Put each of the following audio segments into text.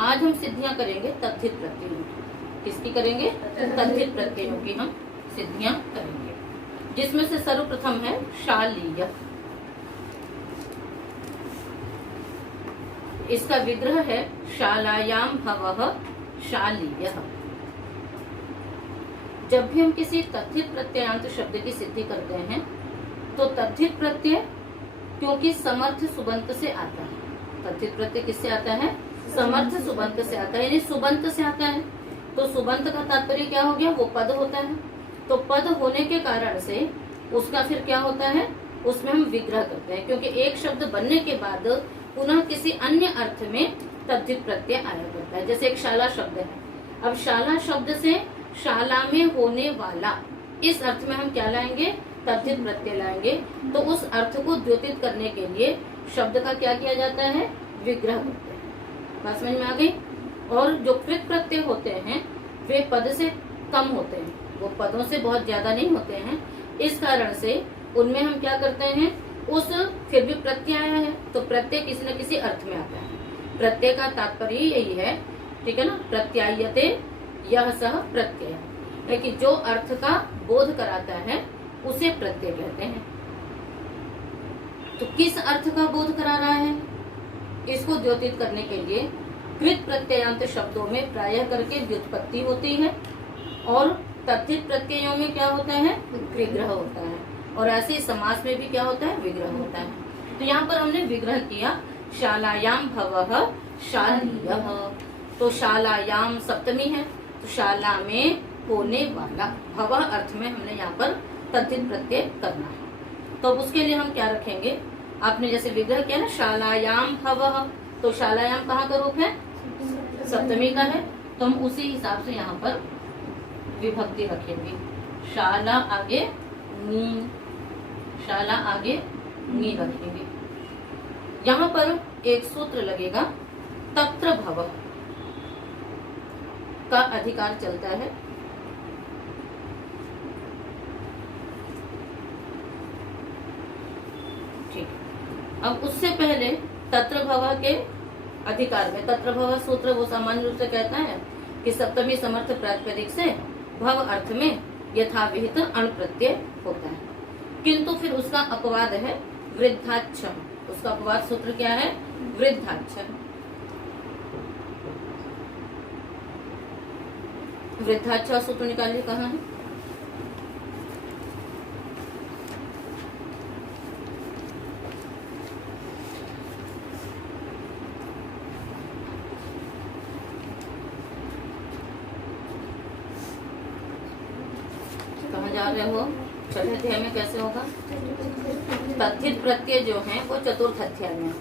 आज हम सिद्धियां करेंगे तद्धित प्रत्ययों की। किसकी करेंगे? तद्धित प्रत्ययों की हम सिद्धियां करेंगे, जिसमें से सर्वप्रथम है शालीय। इसका विग्रह है शालायाम भवः शालीयः। जब भी हम किसी तद्धित प्रत्ययांत शब्द की सिद्धि करते हैं तो तद्धित प्रत्यय क्योंकि समर्थ सुबंत से आता है। तद्धित प्रत्यय किससे आता है? समर्थ सुबंत से आता है, यानी सुबंत से आता है। तो सुबंत का तात्पर्य क्या हो गया? वो पद होता है। तो पद होने के कारण से उसका फिर क्या होता है? उसमें हम विग्रह करते हैं, क्योंकि एक शब्द बनने के बाद पुनः किसी अन्य अर्थ में तद्धित प्रत्यय आया करता है। जैसे एक शाला शब्द है, अब शाला शब्द से शाला में होने वाला, इस अर्थ में हम क्या लाएंगे? तद्धित प्रत्यय लाएंगे। तो उस अर्थ को द्योतित करने के लिए शब्द का क्या किया जाता है? विग्रह करते हैं। बात समझ में आ गई? और जो कृत प्रत्यय होते हैं वे पद से कम होते हैं, वो पदों से बहुत ज्यादा नहीं होते हैं। इस कारण से उनमें हम क्या करते हैं? उस फिर भी प्रत्यय आया है तो प्रत्यय किसी न किसी अर्थ में आता है। प्रत्यय का तात्पर्य यही है, ठीक है ना? प्रत्यायते यह सह प्रत्यय है कि जो अर्थ का बोध कराता है उसे प्रत्यय कहते हैं। तो किस अर्थ का बोध करा रहा है? इसको द्योतित करने के लिए कृत प्रत्ययांत शब्दों में प्रायः करके व्युत्पत्ति होती है और तद्धित प्रत्ययों में क्या होता है? विग्रह होता है। और ऐसे ही समास में भी क्या होता है? विग्रह होता है। तो यहाँ पर हमने विग्रह किया शालायाम भवः शालीयः। तो शालायाम सप्तमी है, तो शाला में होने वाला, भवः अर्थ में हमने यहाँ पर तद्धित प्रत्यय करना है। तो उसके लिए हम क्या रखेंगे? आपने जैसे विग्रह किया ना शालायाम भवः, तो शालायाम कहाँ का रूप है? सप्तमी का है। तो हम उसी हिसाब से यहाँ पर विभक्ति रखेंगे। शाला आगे नी, शाला आगे नी रखेंगे। यहाँ पर एक सूत्र लगेगा, तत्र भवः का अधिकार चलता है। ठीक, अब उससे पहले तत्र भवः के अधिकार में, तत्र भवः सूत्र वो सामान्य रूप से कहता है कि सप्तमी समर्थ प्रातिपदिक से भव अर्थ में यथाविहित अण प्रत्यय होता है, किंतु फिर उसका अपवाद है वृद्धाच्छ। उसका अपवाद सूत्र क्या है? वृद्धाच्छ। वृद्धाच्छ सूत्र निकालिए, कहाँ है? कहाँ जा रहे हो? छठे अध्याय में कैसे होगा? तद्धित प्रत्यय जो है वो चतुर्थ अध्याय में।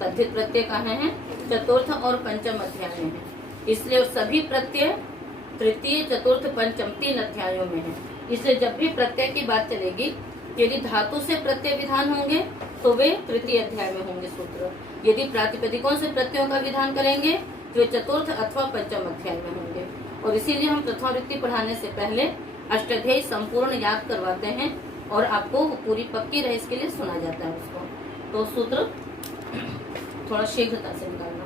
तद्धित प्रत्यय कहाँ है? चतुर्थ और पंचम अध्याय में है। इसलिए सभी प्रत्यय तृतीय चतुर्थ पंचम 3 अध्यायों में है। इसलिए जब भी प्रत्यय की बात चलेगी, यदि धातु से प्रत्यय विधान होंगे तो वे तृतीय अध्याय में होंगे सूत्र। यदि प्रातिपदिकों से प्रत्ययों का विधान करेंगे तो वे चतुर्थ अथवा पंचम अध्याय में होंगे। और इसीलिए हम प्रथमावृत्ति पढ़ाने से पहले अष्टाध्यायी संपूर्ण याद करवाते हैं और आपको पूरी पक्की रहे इसके लिए सुना जाता है उसको। तो सूत्र थोड़ा शीघ्रता से निकालना।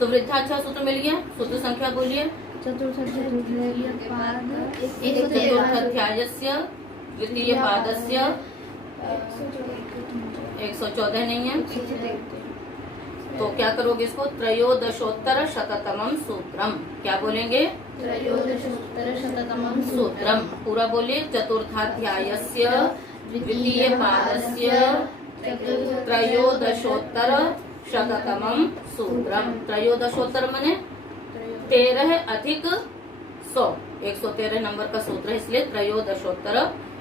तो वृद्धाच्छ सूत्र मिल गया। सूत्र संख्या बोलिए। चतुर्थ अध्यायस्य द्वितीय पादस्य 114 नहीं है, तो क्या करोगे इसको? त्रयोदशोत्तर शततमम सूत्रम। क्या बोलेंगे? त्रयोदशोत्तर शततमम सूत्रम। पूरा बोलिए। चतुर्थाध्यायस्य द्वितीय पादस्य त्रयोदशोत्तर शततमम सूत्रम। त्रयोदशोत्तर माने 13 अधिक 100, 113 नंबर का सूत्र है, इसलिए त्रयोदशोत्तर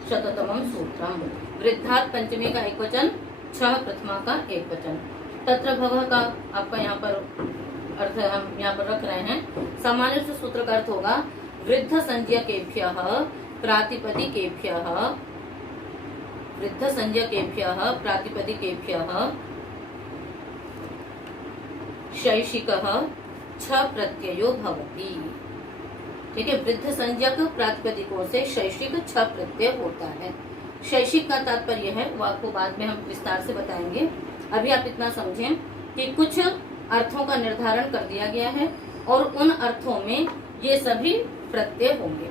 शततमम सूत्रम। वृद्धात् पंचमी का एक वचन, 6 प्रथमा का एक वचन। तत्र भवः का आपका यहाँ पर अर्थ हम यहाँ पर रख रहे हैं। सामान्य से सूत्र का अर्थ होगा वृद्ध संज्ञकेभ्यः प्रातिपदिकेभ्यः, वृद्ध संज्ञकेभ्यः प्रातिपदिकेभ्यः शैशिकः 6 प्रत्ययो भवति। ठीक है, वृद्ध संज्ञक प्रातिपदिकों से शैशिक 6 प्रत्यय होता है। शैशिक का तात्पर्य है, वो आपको बाद में हम विस्तार से बताएंगे। अभी आप इतना समझें कि कुछ अर्थों का निर्धारण कर दिया गया है और उन अर्थों में ये सभी प्रत्यय होंगे।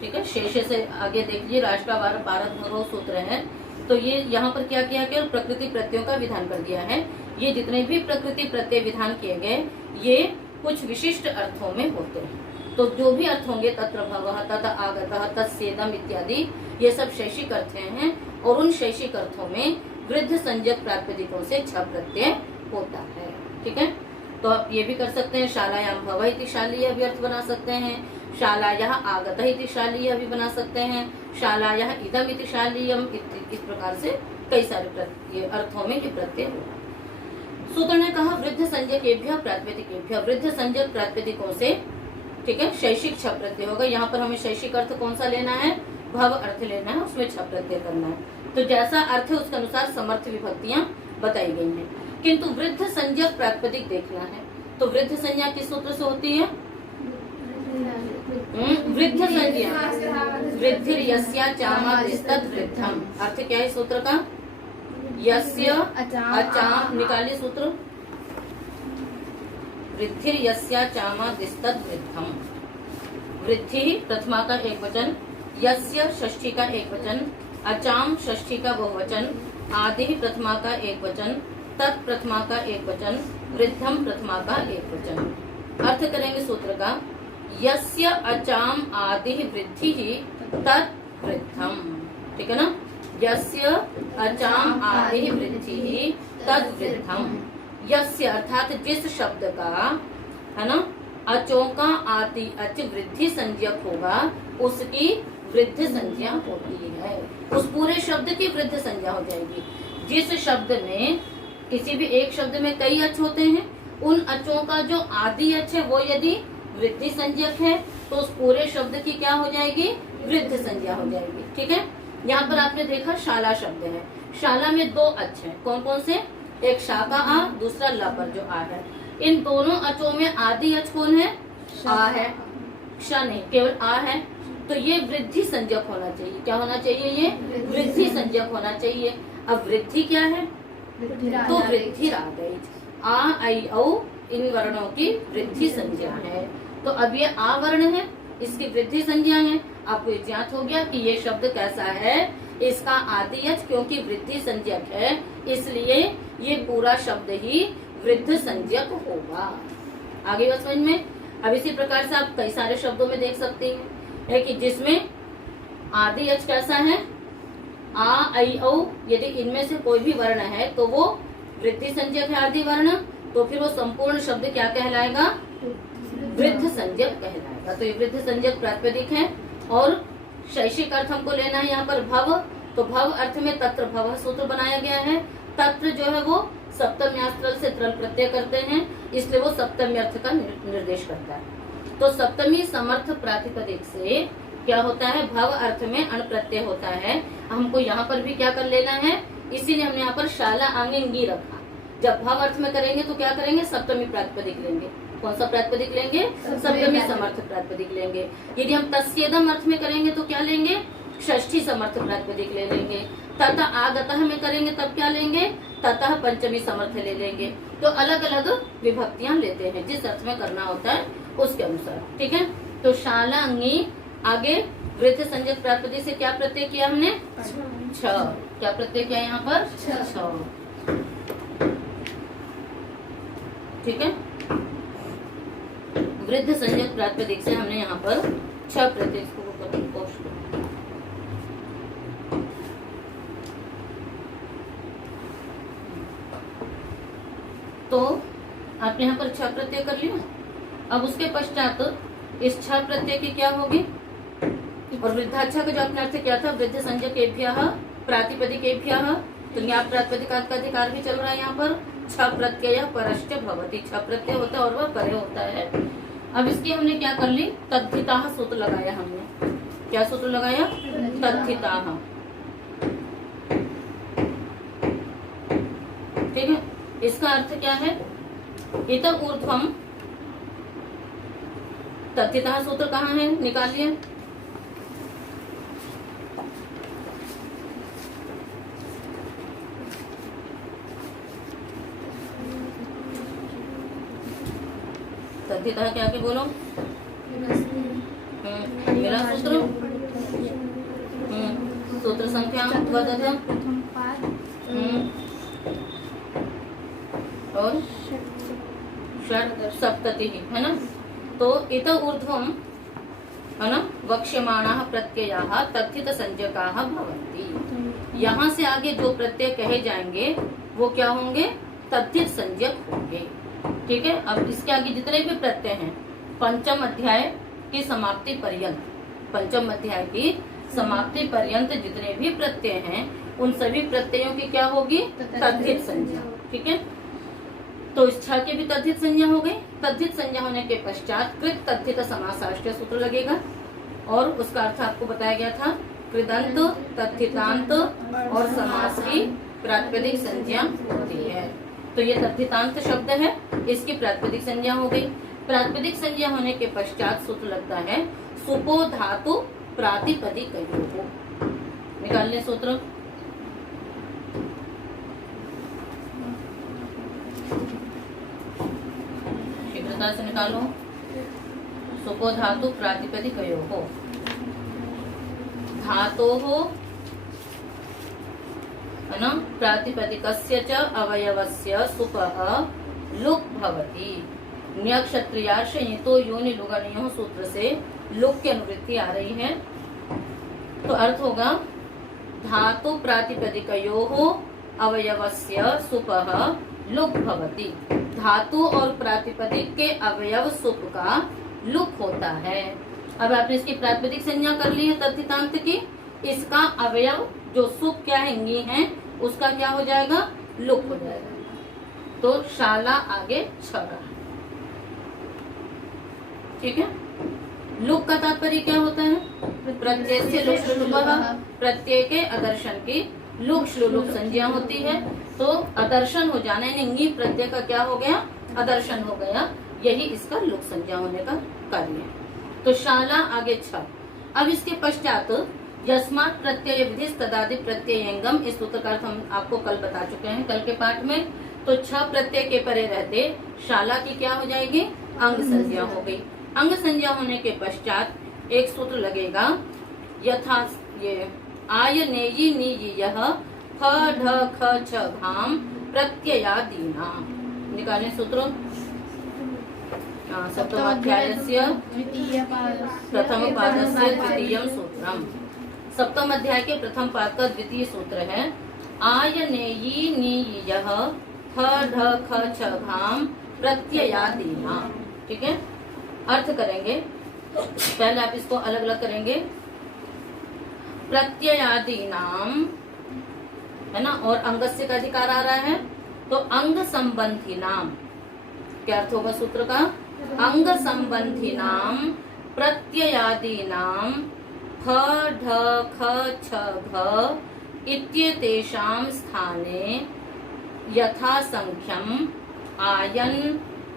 ठीक है, शेष से आगे देख लीजिए, राष्ट्रवार भारत भरो सूत्र है। तो ये यहाँ पर क्या किया गया, प्रकृति प्रत्ययों का विधान कर दिया है। ये जितने भी प्रकृति प्रत्यय विधान किए गए ये कुछ विशिष्ट अर्थों में होते हैं। तो जो भी अर्थ होंगे, तत्र भवः, तत आगतः, तत्सेदम इत्यादि, ये सब शैषिक अर्थ हैं और उन शैषिक अर्थों में वृद्ध संज्ञक प्रातिपदिकों से छ प्रत्यय होता है। ठीक है, तो आप ये भी कर सकते हैं, शालायाम भवः इति शालीय भी अर्थ बना सकते हैं, शालायाः आगतः इति शालीय भी बना सकते हैं, शालायाः इदम इति शालीयम, इस प्रकार से कई सारे अर्थों में ये प्रत्यय होगा। सूत्र ने कहा वृद्ध संज्ञकेभ्यः प्रातिपदिकेभ्यः, वृद्ध संज्ञक प्रातिपदिकों से, ठीक है, शैषिक छ प्रत्यय होगा। यहाँ पर हमें शैषिक अर्थ कौन सा लेना है, भव अर्थ लेना है, उसमें छ प्रत्यय करना है। तो जैसा अर्थ है उसके अनुसार समर्थ विभक्तियां बताई गई हैं। किंतु वृद्ध संज्ञक प्रातिपदिक देखना है, तो वृद्ध संज्ञा किस सूत्र से होती है, वृद्ध संज्ञा वृद्धिर यस्या चामादिस्तद् वृद्धम। अर्थ क्या है सूत्र का, यस्य अचाम, निकालिए सूत्र, वृद्धिर यस्या चामादिस्तद् वृद्धम। वृद्धि प्रथमा का एक वचन, यस्य षष्ठी का एक वचन, अचाम षष्ठी का बहुवचन, आदि प्रथमा का एक वचन, तत् प्रथमा का एक वचन, वृद्धम प्रथमा का एक वचन। अर्थ करेंगे सूत्र का, यस्य अचाम आदि वृद्धि तत् वृद्धम। ठीक है ना, यस्य अचाम आदि वृद्धि तत् वृद्धम। यस्य अर्थात जिस शब्द का, है ना, अचों का आदि अच वृद्धि संज्ञक होगा उसकी वृद्ध संज्ञा होती है, उस पूरे शब्द की वृद्ध संज्ञा हो जाएगी। जिस शब्द में, किसी भी एक शब्द में कई अच होते हैं, उन अचों का जो आदि अच है वो यदि वृद्धि संज्ञक है तो उस पूरे शब्द की क्या हो जाएगी, वृद्ध संज्ञा हो जाएगी। ठीक है, यहाँ पर आपने देखा शाला शब्द है, शाला में दो अच है, कौन कौन से, एक शा का आ, दूसरा ला पर जो आ है। इन दोनों अचों में आदि अच कौन है, आ है, श नहीं, केवल आ है। तो ये वृद्धि संज्ञक होना चाहिए, क्या होना चाहिए, ये वृद्धि संज्ञक होना चाहिए। अब वृद्धि क्या है, तो वृद्धि आ गई, आ आई औ इन वर्णों की वृद्धि संज्ञा है। तो अब ये आ वर्ण है, इसकी वृद्धि संज्ञा है। आपको ज्ञात हो गया कि ये शब्द कैसा है, इसका आदि अच क्योंकि वृद्धि संज्ञक है इसलिए ये पूरा शब्द ही वृद्ध संज्ञक होगा। आगे बात समझ में। अब इसी प्रकार से आप कई सारे शब्दों में देख सकते हैं कि जिसमें आदि अच कैसा है, आ आई औ, यदि इनमें से कोई भी वर्ण है तो वो वृद्धि संज्ञक है आदि वर्ण, तो फिर वो संपूर्ण शब्द क्या कहलाएगा, वृद्ध संज्ञक कहलाएगा। तो ये वृद्ध संज्ञक प्रातिपदिक है। और शैषिक अर्थ हमको लेना है यहाँ पर भव, तो भव अर्थ में तत्र भव सूत्र बनाया गया है। तत्र जो है वो सप्तमी आस्त्रल से त्रल प्रत्यय करते हैं, इसलिए वो सप्तमी अर्थ का निर्देश करता है। तो सप्तमी समर्थ प्रातिपदिक से क्या होता है, भव अर्थ में अण प्रत्यय होता है। हमको यहाँ पर भी क्या कर लेना है, इसीलिए हमने यहाँ पर शाला आंगी रखा। जब भव अर्थ में करेंगे तो क्या करेंगे, सप्तमी प्रातिपदिक लेंगे। कौन सा प्रातिपदिक लेंगे, सप्तमी समर्थ प्रातिपदिक लेंगे। यदि हम तस्येदम अर्थ में करेंगे तो क्या लेंगे, षष्ठी समर्थ प्रातिपदिक ले लेंगे। ततः आगतः में करेंगे तब क्या लेंगे, ततः पंचमी समर्थ ले लेंगे। तो अलग अलग विभक्तियां लेते हैं, जिस अर्थ में करना होता है उसके अनुसार। ठीक है, तो शाला अंगी, आगे वृद्ध संज्ञक प्रातिपदिक से क्या प्रत्यय किया हमने, छ। क्या प्रत्यय किया यहाँ पर, छ। ठीक है, वृद्ध संज्ञक प्रातिपदिक से हमने यहाँ पर छ प्रत्यय को तो आपने यहाँ पर छ प्रत्यय कर लिया। अब उसके पश्चात इस छ प्रत्यय की क्या होगी, और वृद्धाच्छ का जो अपने अर्थ क्या था, वृद्ध संज्ञकेभ्यः प्रातिपदिकेभ्यः, तो यहाँ प्रातिपदिक का अधिकार भी चल रहा है। यहाँ पर छ प्रत्यय परश्च भवति, छ प्रत्यय होता है और वह परे होता है। अब इसकी हमने क्या कर ली, तद्धिताः सूत्र लगाया हमने। क्या सूत्र लगाया, तद्धिताः। ठीक है, इसका अर्थ क्या है, इतः ऊर्ध्वम, तद्धिताः सूत्र कहाँ है, निकालिए। तद्धितः क्या के बोलो? मिला सूत्र? सूत्र संख्या वदत। प्रथम पाद और षट् सप्तति है ना। तो इत ऊर्ध्वम है ना वक्ष्यमाणाः प्रत्ययाः तद्धित संज्ञकाः भवन्ति। यहाँ से आगे जो प्रत्यय कहे जाएंगे वो क्या होंगे? तद्धित संज्ञक होंगे। ठीक है। अब इसके आगे जितने भी प्रत्यय हैं पंचम अध्याय की समाप्ति पर्यंत, पंचम अध्याय की समाप्ति पर्यंत जितने भी प्रत्यय हैं उन सभी प्रत्ययों की क्या होगी? तद्धित संज्ञा। ठीक है। तो इस छह की भी तद्धित संज्ञा हो गई। तद्धित संज्ञा होने के पश्चात कृत तद्धित समासाष्टय सूत्र लगेगा और उसका अर्थ आपको बताया गया था। कृदंत, तद्धितांत और समास की प्रातिपदिक संज्ञा होती है। तो ये तद्धितांत शब्द है, इसकी प्रातिपदिक संज्ञा हो गई। प्रातिपदिक संज्ञा होने के पश्चात सूत्र लगता है सुपो धातु प्रातिपदिकयोः। निकाल ले सूत्र। शीघ्रता से निकालो। सुपो धातु प्रातिपदिकयोः। धातोः है ना प्रातिपदिकस्य च अवयवस्य सुपः लुक् भवति। न्यक्षत्रियार्ष तो योनि लुगणयोः सूत्र से लुक् की अनुवृत्ति आ रही है। तो अर्थ होगा धातु प्रातिपदिकयोः अवयवस्य सुपः लुक् भवति। धातु और प्रातिपदिक के अवयव सुप का लुक् होता है। अब आपने इसकी प्रातिपदिक संज्ञा कर ली है तद्धितांत की। इसका अवयव जो सुप क्या हैंगी है उसका क्या हो जाएगा? लुक हो जाएगा। तो शाला आगे छड़ा। ठीक है। लुक का तात्पर्य क्या होता है? प्रत्यय से लुक श्लुलुपः, प्रत्यय के आदर्शन की लुक श्लुलुप संज्ञा होती है। तो आदर्शन हो जाना यानी प्रत्यय का क्या हो गया? आदर्शन हो गया। यही इसका लुक संज्ञा होने का कार्य है। तो शाला आगे छ। अब इसके पश्चात यस्मात् प्रत्यय विधि तदादि प्रत्ययंगम, इस सूत्र का अर्थ हम आपको कल बता चुके हैं कल के पाठ में। तो छह प्रत्यय के परे रहते शाला की क्या हो जाएगी? अंग संज्ञा हो गई। अंग संज्ञा होने के पश्चात एक सूत्र लगेगा यथा ये आय नेयी नीयी यह फ ढ ख छ भाम प्रत्ययादीना। निकालें सूत्र। सप्तमाध्यायस्य प्रथम पादस्य द्वितीयं सूत्रम्। सप्तम अध्याय के प्रथम पाद का द्वितीय सूत्र है आयनेयी नीयः फ ढ ख छ भाम प्रत्ययादीना। ठीक है। अर्थ करेंगे। पहले आप इसको अलग अलग करेंगे। प्रत्ययादीनाम है ना, और अंगस्य का अधिकार आ रहा है तो अंग संबंधी नाम। क्या अर्थ होगा सूत्र का? अंग संबंधी नाम प्रत्ययादीनाम फ ढ ख छ घ इत्येतेषां स्थाने यथा संख्यम आयन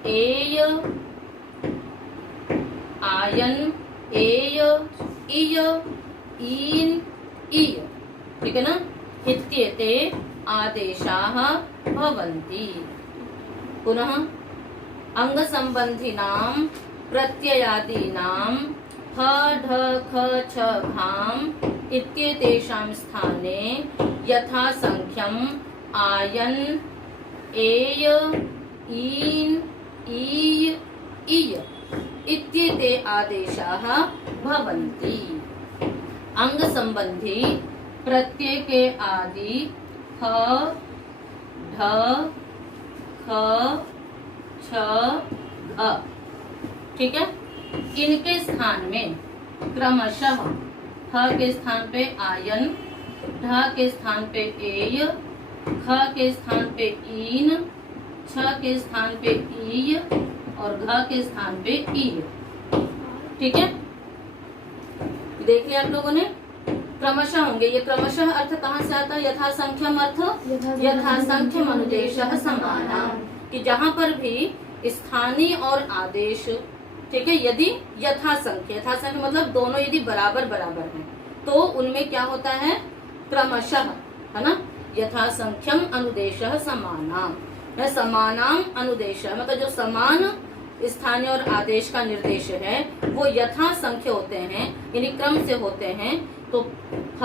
एय इय ईन इय। ठीक है ना। इत्येते आदेशाः भवन्ति। पुनः अंग संबंधिनां प्रत्ययादीनां फ ढ ख छ भाम इत्येतेषां स्थाने यथा संख्यम आयन एय ईन ईय इय इत्येते आदेशाः भवन्ति। अंग संबंधी प्रत्यय के आदि फ ढ ख छ अ। ठीक है। इनके स्थान में क्रमशः फ के स्थान पे आयन, ढ के स्थान पे एय, ख के स्थान पे ईन, छ के स्थान पे ईय और घ के स्थान पे ईय। ठीक है। देख लिया आप लोगों ने। क्रमशः होंगे। ये क्रमशः अर्थ कहाँ से आता है? यथा संख्यम अर्थ यथा संख्यम अनुदेशः समाना, कि जहाँ पर भी स्थानीय और आदेश, ठीक है, यदि यथा संख्य मतलब दोनों यदि बराबर बराबर हैं तो उनमें क्या होता है? क्रमशः, है ना। यथा संख्यम अनुदेशः समाना, समानाम अनुदेशः मतलब जो समान स्थानीय और आदेश का निर्देश है वो यथा संख्य होते हैं, यानी क्रम से होते हैं। तो फ,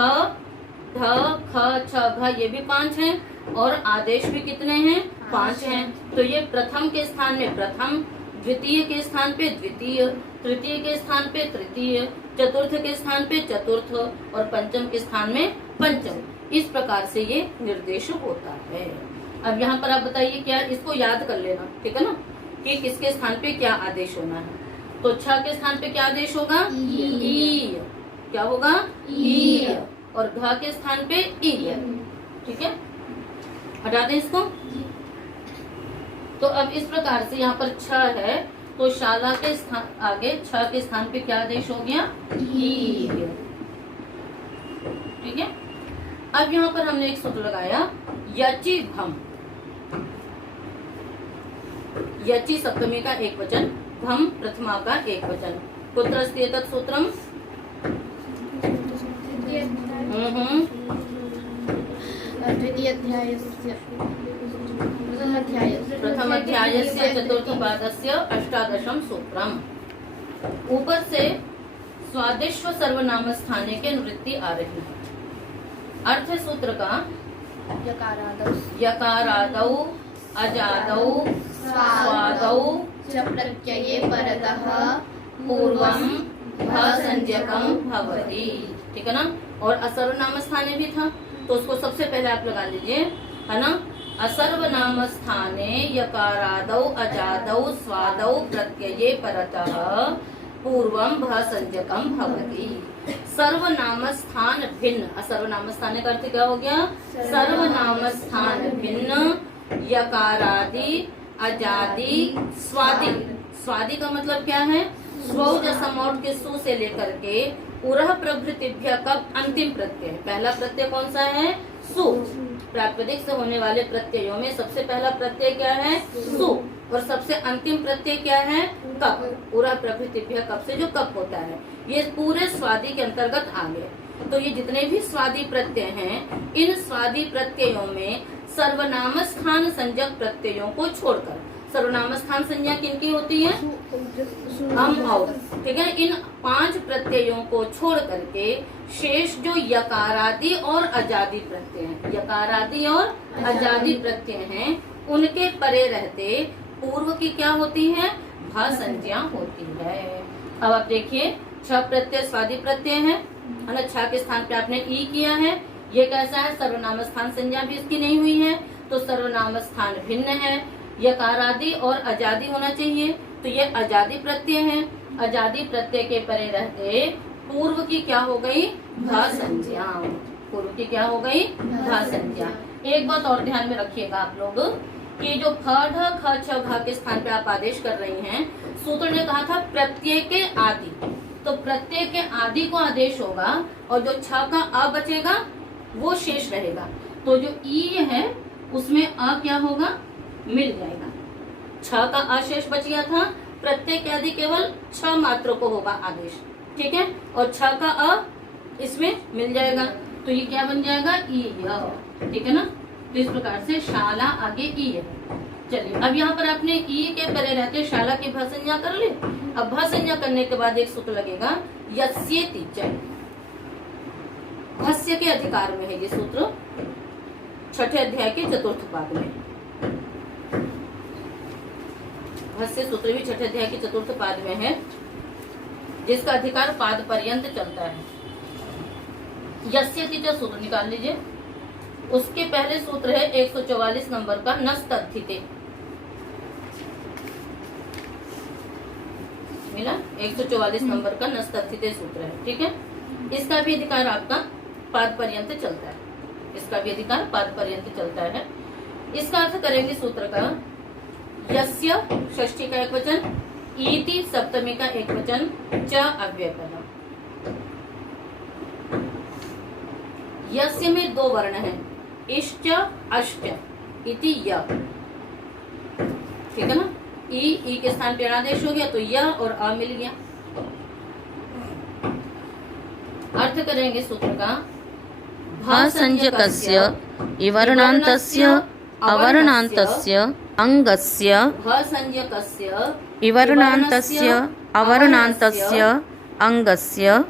ढ, ख, छ, घ ये भी 5 हैं और आदेश भी कितने हैं? 5 हैं। तो ये प्रथम के स्थान में प्रथम, द्वितीय के स्थान पे द्वितीय, तृतीय के स्थान पे तृतीय, चतुर्थ के स्थान पे चतुर्थ और पंचम के स्थान में पंचम। इस प्रकार से ये निर्देश होता है। अब यहाँ पर आप बताइए, क्या इसको याद कर लेना, ठीक है ना, कि किसके स्थान पे क्या आदेश होना है। तो छ के स्थान पे क्या आदेश होगा? ई। क्या होगा? ई। और घ के स्थान पे ई है, ठीक है, हटा दें इसको। तो अब इस प्रकार से यहाँ पर छ है तो शाला के स्थान आगे छ के स्थान पे क्या आदेश हो गया? ई। ठीक है। अब यहाँ पर हमने एक सूत्र लगाया यचि भम। यचि सप्तमी का एक वचन, भम प्रथमा का एक वचन। कुत्र अस्ति एतत् सूत्रम? प्रथम अध्यायस्य चतुर्थ पादस्य अष्टादशम सूत्रम। ऊपर से स्वादिश्व सर्वनाम स्थाने के निवृत्ति आ रही है। अर्थ सूत्र का यकारादौ अजादौ स्वादौ च प्रत्यये परतः पूर्वम भसंज्ञकम भवति, ठीक है ना। और असर्वनाम स्थाने भी था तो उसको सबसे पहले आप लगा लीजिए, है ना। असर्वनाम स्थाने यकारादौ अजादौ स्वादौ प्रत्यये परतः पूर्वम भसंज्ञकम भवति। सर्वनाम स्थान भिन्न, असर्वनाम स्थान का अर्थ क्या हो गया? सर्वनाम स्थान भिन्न यकारादि अजादि स्वादि। स्वादि का मतलब क्या है? स्वौ जसमौट के सु से लेकर के उरह प्रभृतिभ्य का अंतिम प्रत्यय। पहला प्रत्यय कौन सा है? सु। प्रातिपदिक से होने वाले प्रत्ययों में सबसे पहला प्रत्यय क्या है? सु। और सबसे अंतिम प्रत्यय क्या है? कप। उरह प्रभृतिभ्य कप से जो कप होता है, ये पूरे स्वादि के अंतर्गत आ गए। तो ये जितने भी स्वादि प्रत्यय हैं, इन स्वादि प्रत्ययों में सर्वनाम स्थान संज्ञक प्रत्ययों को छोड़कर, सर्वनाम स्थान संज्ञा किनकी होती है? हम और, ठीक है। इन 5 प्रत्ययों को छोड़ करके शेष जो यकारादि और अजादि प्रत्यय हैं, यकारादि और अजादि प्रत्यय हैं, उनके परे रहते पूर्व की क्या होती है? भा संज्ञा होती है। अब आप देखिए, छ प्रत्यय स्वादि प्रत्यय है ना। छ के स्थान पे आपने ई किया है, ये कैसा है? सर्वनाम स्थान संज्ञा भी इसकी नहीं हुई है, तो सर्वनाम स्थान भिन्न है। यकारादि और अजादि होना चाहिए, तो ये अजादि प्रत्यय है। अजादि प्रत्यय के परे रहते पूर्व की क्या हो गई? भा संज्ञा। पूर्व की क्या हो गई? भा संज्ञा। एक बात और ध्यान में रखिएगा आप लोग कि जो फ, ढ, ख, छ, घ के स्थान पे आप आदेश कर रही हैं, सूत्र ने कहा था प्रत्यय के आदि, तो प्रत्यय के आदि को आदेश होगा और जो छ का अ बचेगा वो शेष रहेगा। तो जो ई है उसमें अ क्या होगा? मिल जाएगा। छ का अशेष बच गया था, प्रत्यय के आदि केवल छ मात्र को होगा आदेश, ठीक है। और छ का अ इसमें मिल जाएगा, तो ये क्या बन जाएगा? ई, ठीक है ना। तो इस प्रकार से शाला आगे ई है। चलिए, अब यहाँ पर आपने ई के परे रहते शाला की भाषंज्ञा कर ली। अब भाषंज्ञा करने के बाद एक सूत्र लगेगा यस्येति च। भस्य के अधिकार में है ये सूत्र, 6ठे अध्याय के चतुर्थ पाद में। भस्य सूत्र भी 6ठे अध्याय के चतुर्थ पाद में है, जिसका अधिकार पाद पर्यंत चलता है। यस्येति च सूत्र निकाल लीजिए। उसके पहले सूत्र है 144 नंबर का नस्तद्धिते। मिला? 144 नंबर का नस्तद्धिते सूत्र है, ठीक है। इसका भी अधिकार आपका पाद पर्यंत चलता है, इसका भी अधिकार पाद पर्यंत चलता है। इसका अर्थ करेंगे सूत्र का यस्य षष्ठी का एक वचन, इति सप्तमी का एक वचन, च अव्ययपद। यस्य में 2 वर्ण हैं, इश्च अश्च, इति य, ठीक है ना। ई के स्थान पे आदेश हो गया तो य और अ मिल गया। अर्थ करेंगे सूत्र का भसंज्ञकस्य इवर्णान्तस्य अवर्णान्तस्य अंगस्य भसंज्ञकस्य इवर्णान्तस्य अवर्णान्तस्य अंगस्य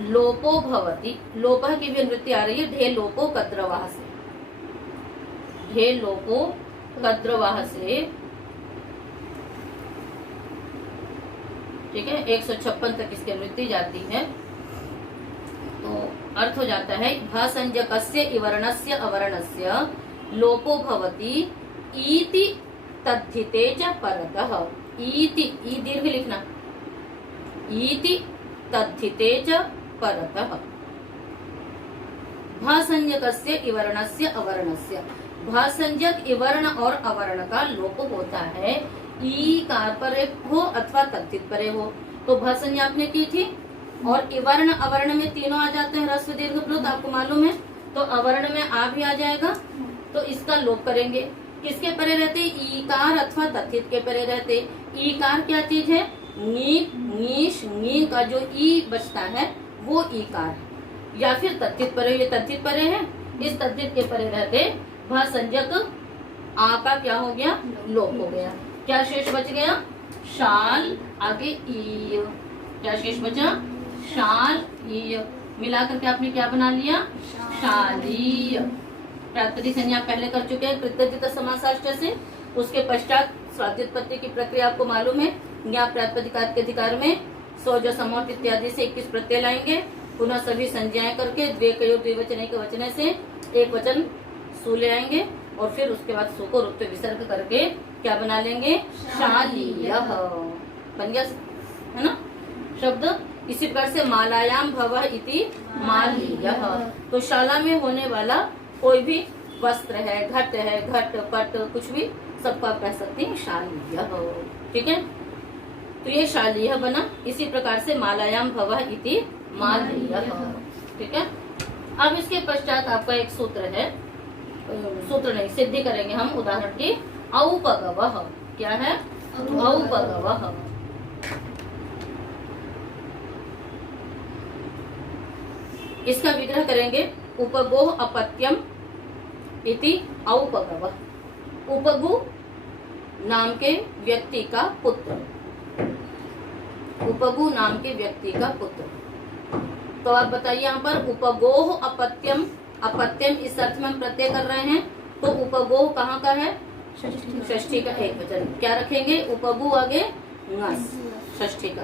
लोपो भवति। लोपः की भी वृत्ति आ रही है, ढे लोपो कद्रवाह से, ढे लोपो कद्रवाह से, ठीक है। 156 तक इसकी वृत्ति जाती है। तो अर्थ हो जाता है भासंज्ञकस्य इवर्णस्य अवर्णस्य लोपो भवति इति तद्धिते च परतः। इति, ई दीर्घ लिखना, इति तद्धिते च परतः। भासंज्ञकस्य इवर्णस्य अवर्णस्य, भासंज्ञक इवर्ण और अवर्ण का लोप होता है ईकार परे हो अथवा तद्धित परे हो। तो भासंज्ञा आपने की थी, और इवर्ण अवर्ण में तीनों आ जाते हैं, ह्रस्व दीर्घ प्लुत, आपको मालूम है। तो अवर्ण में आ भी आ जाएगा, तो इसका लोप करेंगे। किसके परे रहते? ईकार अथवा तद्धित के परे रहते। ईकार क्या चीज है? नी, नीश, नी का जो ई बचता है वो ईकार है, या फिर तद्धित परे, ये तद्धित परे है, इस तद्धित के परे रहते भासंज्ञक आ का क्या हो गया? लोप हो गया। क्या शेष बच गया? शाल, आगे ई, क्या शेष बचा? शाल ई, मिलाकर के आपने क्या बना लिया? शालीय। प्रातिपदिक संज्ञा पहले कर चुके हैं कृतज्ञता समासाष्टक से। उसके पश्चात स्वाध्युत्पत्ति की प्रक्रिया आपको मालूम है। ज्ञा प्रातिपदिकात के अधिकार में सौज समोट इत्यादि से 21 प्रत्यय लाएंगे, पुनः सभी संज्ञाएं करके द्विकयो द्विवचन के वचन से एक वचन सु ले आएंगे, और फिर उसके बाद सु को रुत्व विसर्ग करके क्या बना लेंगे? शालीय बन गया, है ना शब्द। इसी प्रकार से मालायाम भवः इति मालीय। तो शाला में होने वाला कोई भी वस्त्र है, घट है, घट पट कुछ भी, सबको आप कह सकते हैं शालीय, ठीक है। तो ये शालीय बना। इसी प्रकार से मालायाम भवः इति मालीय, ठीक है। अब इसके पश्चात आपका एक सूत्र है, सूत्र नहीं सिद्धि करेंगे हम उदाहरण की। औपगवः, क्या है? औपगवः। इसका विग्रह करेंगे। उपगोह अपत्यम इति औपगवः। उपगु नाम के व्यक्ति का पुत्र, उपगु नाम के व्यक्ति का पुत्र। तो आप बताइए यहाँ पर उपगोह अपत्यम, अपत्यम इस अर्थ में हम प्रत्यय कर रहे हैं, तो उपगोह कहाँ का है? षष्ठी का एक वचन। क्या रखेंगे? उपगु आगे ङस, षष्ठी का।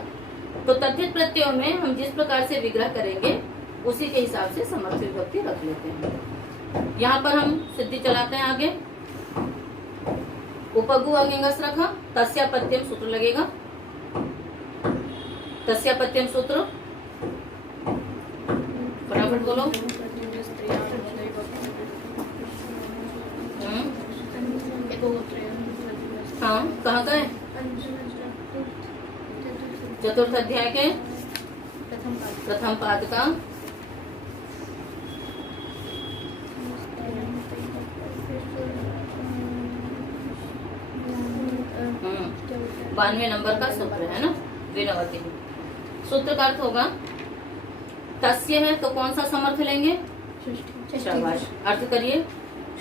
तो तद्धित प्रत्ययों में हम जिस प्रकार से विग्रह करेंगे उसी के हिसाब से समर्थ विभक्ति रख लेते हैं। यहाँ पर हम सिद्धि चलाते हैं आगे। उपगु आगे ङस रखा, तस्यापत्यम सूत्र लगेगा। तस्यापत्यम सूत्र फटाफट बोलो। हाँ, कहाँ का है? चतुर्थ अध्याय के प्रथम पाद का। हम्म, 92 नंबर का सूत्र है ना, द्विनवति। सूत्र का अर्थ होगा तस्य है तो कौन सा समर्थ लेंगे? शाबाश, अर्थ करिए।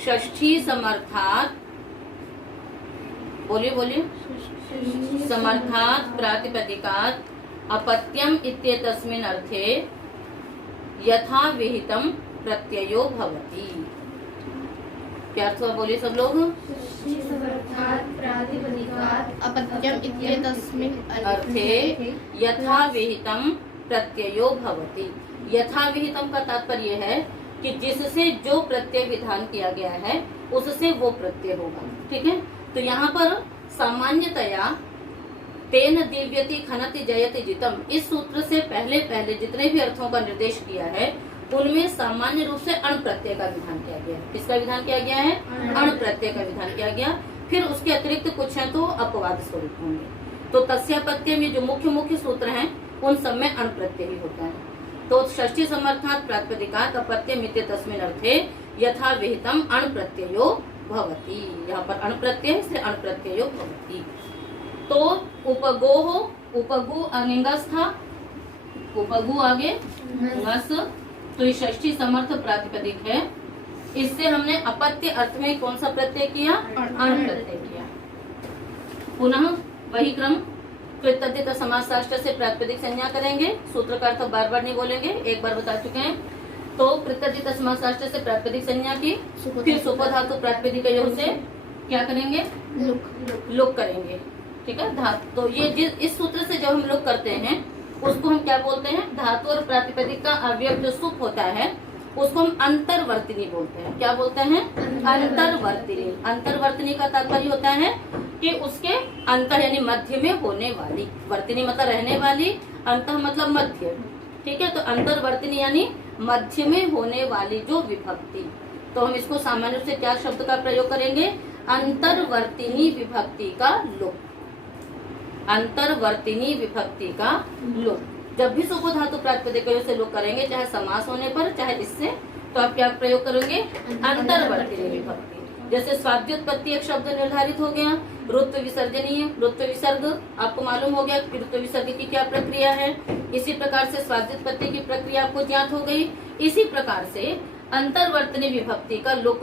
षष्ठी समर्थात, बोलिए बोलिए। समर्थात प्रातिपदिकात अपत्यम इत्येतस्मिन् अर्थे यथा विहितम प्रत्ययो भवति। क्या अर्थ हुआ? बोलिए सब लोग। अपत्यम इत्येतस्मिन् अर्थे यथा विहितम प्रत्ययो भवति। यथा विहितम का तात्पर्य है कि जिससे जो प्रत्यय विधान किया गया है उससे वो प्रत्यय होगा, ठीक है। तो यहाँ पर सामान्यतया तेन दिव्यति खनति जयति जितम, इस सूत्र से पहले पहले जितने भी अर्थों का निर्देश किया है उनमें सामान्य रूप से अण प्रत्यय का विधान किया गया है। किसका विधान किया गया है? अण प्रत्यय का विधान किया गया। फिर उसके अतिरिक्त कुछ है तो अपवाद स्वरूप होंगे। तो तस्यापत्य में जो मुख्य मुख्य सूत्र हैं उन सब में अण प्रत्यय ही होता है। तो षष्ठी समर्थात प्रातिपदिकात अपत्यम इत्येतस्मिन् अर्थे यथा विहितम अण प्रत्ययो भवति। यहाँ पर अण प्रत्यय से अण प्रत्ययो भवति। तो उपगोह, उपगु अनिंगस था, उपगु आगे ङस, तो ये षष्ठी समर्थ प्रातिपदिक है। इससे हमने अपत्य अर्थ में कौन सा प्रत्यय किया? अण प्रत्यय किया। पुनः वही क्रम। फिर तद्धित समासाष्ट से प्रातिपदिक संज्ञा करेंगे। सूत्र का अर्थ बार बार नहीं बोलेंगे, एक बार बता चुके हैं। तो कृतद्धित समासाष्ट से प्रातिपदिक संज्ञा की, फिर सुपधातु प्रातिपदिक योग से क्या करेंगे, लुक करेंगे। ठीक है, धातु। तो ये इस सूत्र से जब हम लोग करते हैं उसको हम क्या बोलते हैं, धातु और प्रातिपदिक का अवयव जो सुप होता है उसको हम अंतरवर्तिनी बोलते हैं। क्या बोलते हैं, अंतरवर्तिनी। अंतरवर्तिनी का तात्पर्य होता है कि उसके अंतर यानी मध्य में होने वाली, वर्तिनी मतलब रहने वाली, अंत मतलब मध्य। ठीक है, तो अंतरवर्तिनी यानी मध्य में होने वाली जो विभक्ति। तो हम इसको सामान्य रूप से क्या शब्द का प्रयोग करेंगे, अंतरवर्तिनी विभक्ति का लुक। अंतरवर्तिनी विभक्ति का लुक। जब भी सुपो धातु प्रातिपदिक से लुक करेंगे, चाहे समास होने पर चाहे इससे, तो आप क्या प्रयोग करोगे, अंतरवर्तिनी विभक्ति। जैसे स्वाद्योत्पत्ति एक शब्द निर्धारित हो गया, रुत्व विसर्जनीय, रुत्व विसर्ग आपको मालूम हो गया कि रुत्व विसर्ग की क्या प्रक्रिया है। इसी प्रकार से स्वाद्योत्पत्ति की प्रक्रिया आपको ज्ञात हो गई। इसी प्रकार से अंतरवर्तनी विभक्ति का लुक